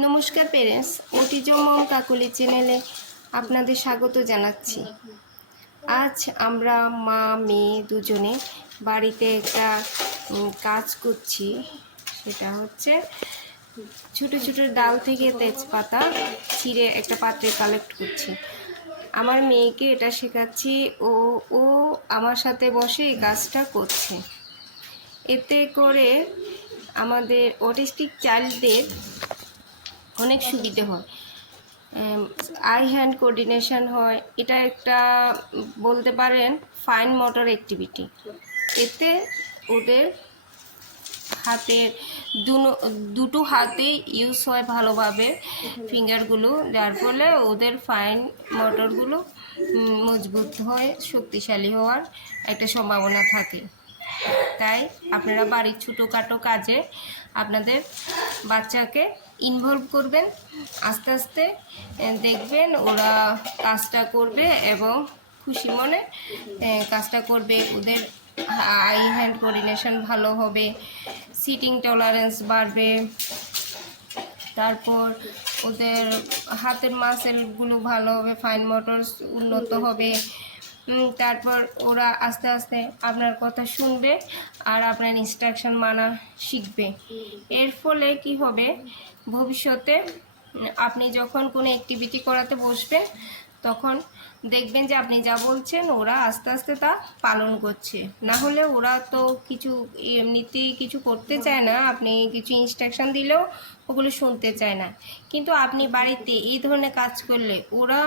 নমস্কার parents, autism মম কাকলি চ্যানেলে আপনাদের স্বাগত জানাচ্ছি। আজ আমরা মা মেয়ে দুজনে বাড়িতে একটা কাজ করছি। সেটা হচ্ছে ছোটো ছোটো ডাল থেকে তেজপাতা ছিঁড়ে একটা পাত্রে কালেক্ট করছি। আমার মেয়েকে এটা শেখাচ্ছি, ও আমার সাথে বসে এই কাজটা করছে। এতে করে আমাদের অটিস্টিক চাইল্ডদের অনেক সুবিধে হয়, আই হ্যান্ড কোঅর্ডিনেশন হয়। এটা একটা বলতে পারেন ফাইন মোটর অ্যাক্টিভিটি। এতে ওদের হাতের দুটো হাতে ইউজ হয় ভালোভাবে ফিঙ্গারগুলো, যার ফলে ওদের ফাইন মোটরগুলো মজবুত হয়ে শক্তিশালী হওয়ার একটা সম্ভাবনা থাকে। তাই আপনারা বাড়ির ছোটোখাটো কাজে আপনাদের বাচ্চাকে ইনভলভ করবেন। আস্তে আস্তে দেখবেন ওরা কাজটা করবে এবং খুশি মনে কাজটা করবে। ওদের আই হ্যান্ড কোঅর্ডিনেশন ভালো হবে, সিটিং টলারেন্স বাড়বে, তারপর ওদের হাতের মাসেলগুলো ভালো হবে, ফাইন মোটরস উন্নত হবে। তারপর ওরা আস্তে আস্তে আপনার কথা শুনবে আর আপনার ইনস্ট্রাকশন মানা শিখবে। এর ফলে কি হবে, ভবিষ্যতে আপনি যখন কোনো অ্যাক্টিভিটি করাতে বসবেন তখন দেখবেন যে আপনি যা বলছেন ওরা আস্তে আস্তে তা পালন করছে। না হলে ওরা তো কিছু এমনিতেই কিছু করতে চায় না, আপনি কিছু ইনস্ট্রাকশন দিলেও ওগুলো শুনতে চায় না। কিন্তু আপনি বাড়িতে এই ধরনের কাজ করলে ওরা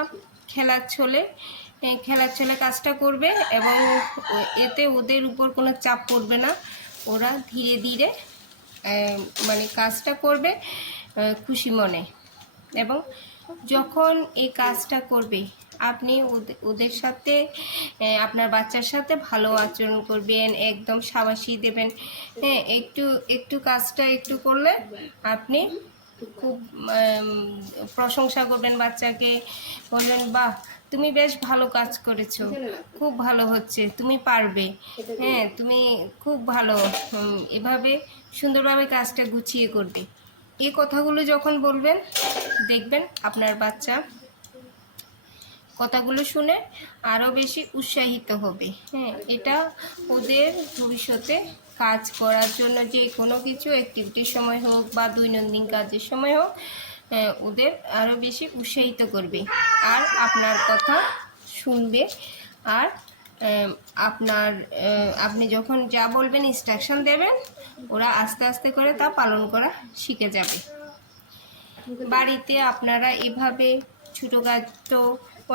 খেলার ছলে কাজটা করবে এবং এতে ওদের উপর কোনো চাপ পড়বে না। ওরা ধীরে ধীরে মানে কাজটা করবে খুশি মনে। এবং যখন এই কাজটা করবে আপনি ওদের সাথে আপনার বাচ্চার সাথে ভালো আচরণ করবেন, একদম শাবাশি দেবেন। হ্যাঁ, একটু কাজটা একটু করলে আপনি খুব প্রশংসা করবেন বাচ্চাকে, বলবেন বাহ তুমি বেশ ভালো কাজ করেছো, খুব ভালো হচ্ছে, তুমি পারবে, হ্যাঁ তুমি খুব ভালো। এভাবে সুন্দরভাবে কাজটা গুছিয়ে করবে। এই কথাগুলো যখন বলবেন দেখবেন আপনার বাচ্চা কথাগুলো শুনে আরও বেশি উৎসাহিত হবে। হ্যাঁ, এটা ওদের ভবিষ্যতে কাজ করার জন্য যে কোনো কিছু অ্যাক্টিভিটির সময় হোক বা দৈনন্দিন কাজের সময় হোক ওদের আরও বেশি উৎসাহিত করবে আর আপনার কথা শুনবে। আর আপনি যখন যা বলবেন ইনস্ট্রাকশন দেবেন ওরা আস্তে আস্তে করে তা পালন করা শিখে যাবে। বাড়িতে আপনারা এভাবে ছোটোখাটো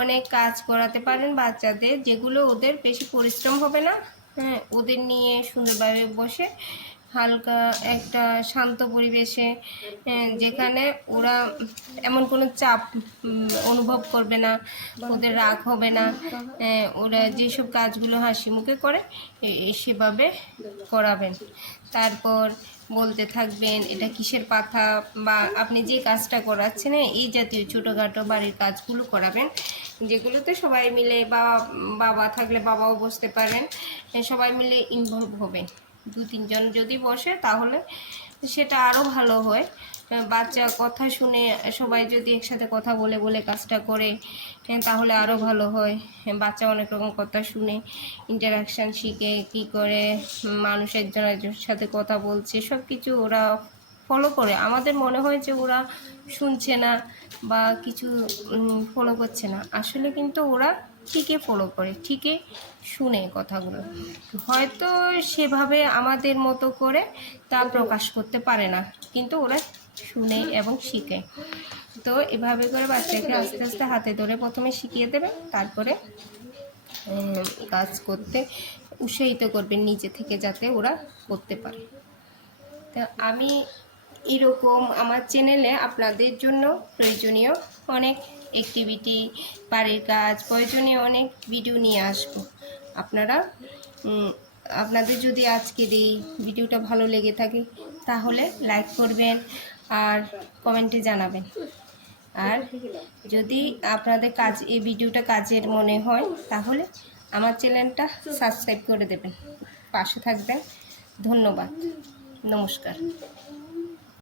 অনেক কাজ করাতে পারেন বাচ্চাদের, যেগুলো ওদের বেশি পরিশ্রম হবে না। হ্যাঁ, ওদের নিয়ে সুন্দরভাবে বসে হালকা একটা শান্ত পরিবেশে, যেখানে ওরা এমন কোনো চাপ অনুভব করবে না, ওদের রাগ হবে না, ওরা যেসব কাজগুলো হাসি মুখে করে সেভাবে করাবেন। তারপর বলতে থাকবেন এটা কিসের পাতা, বা আপনি যে কাজটা করাচ্ছেন এই জাতীয় ছোটোখাটো বাড়ির কাজগুলো করাবেন, যেগুলোতে সবাই মিলে বা বাবা থাকলে বাবাও বসতে পারেন, সবাই মিলে ইনভলভ হবেন। 2-3 জন যদি বসে তাহলে সেটা আরও ভালো হয়। বাচ্চা কথা শুনে সবাই যদি একসাথে কথা বলে বলে কাজটা করে তাহলে আরও ভালো হয়। বাচ্চা অনেক রকম কথা শুনে ইন্টারাকশান শিখে, কী করে মানুষ একজনের সাথে কথা বলছে, সব কিছু ওরা ফলো করে। আমাদের মনে হয় যে ওরা শুনছে না বা কিছু ফলো করছে না, আসলে কিন্তু ওরা ঠিকই ফলো করে, ঠিকই শুনে কথাগুলো। হয়তো সেভাবে আমাদের মতো করে তা প্রকাশ করতে পারে না, কিন্তু ওরা শুনে এবং শিখে। তো এভাবে করে বাচ্চাকে আস্তে আস্তে হাতে ধরে প্রথমে শিখিয়ে দেবেন, তারপরে কাজ করতে উৎসাহিত করবেন নিজে থেকে, যাতে ওরা করতে পারে। তা আমি এরকম আমার চ্যানেলে আপনাদের জন্য প্রয়োজনীয় অনেক অ্যাক্টিভিটি, বাড়ির কাজ, প্রয়োজনীয় অনেক ভিডিও নিয়ে আসব। আপনাদের যদি আজকের এই ভিডিওটা ভালো লেগে থাকে তাহলে লাইক করবেন আর কমেন্টে জানাবেন। আর যদি আপনাদের এই ভিডিওটা কাজের মনে হয় তাহলে আমার চ্যানেলটা সাবস্ক্রাইব করে দেবেন, পাশে থাকবেন। ধন্যবাদ, নমস্কার।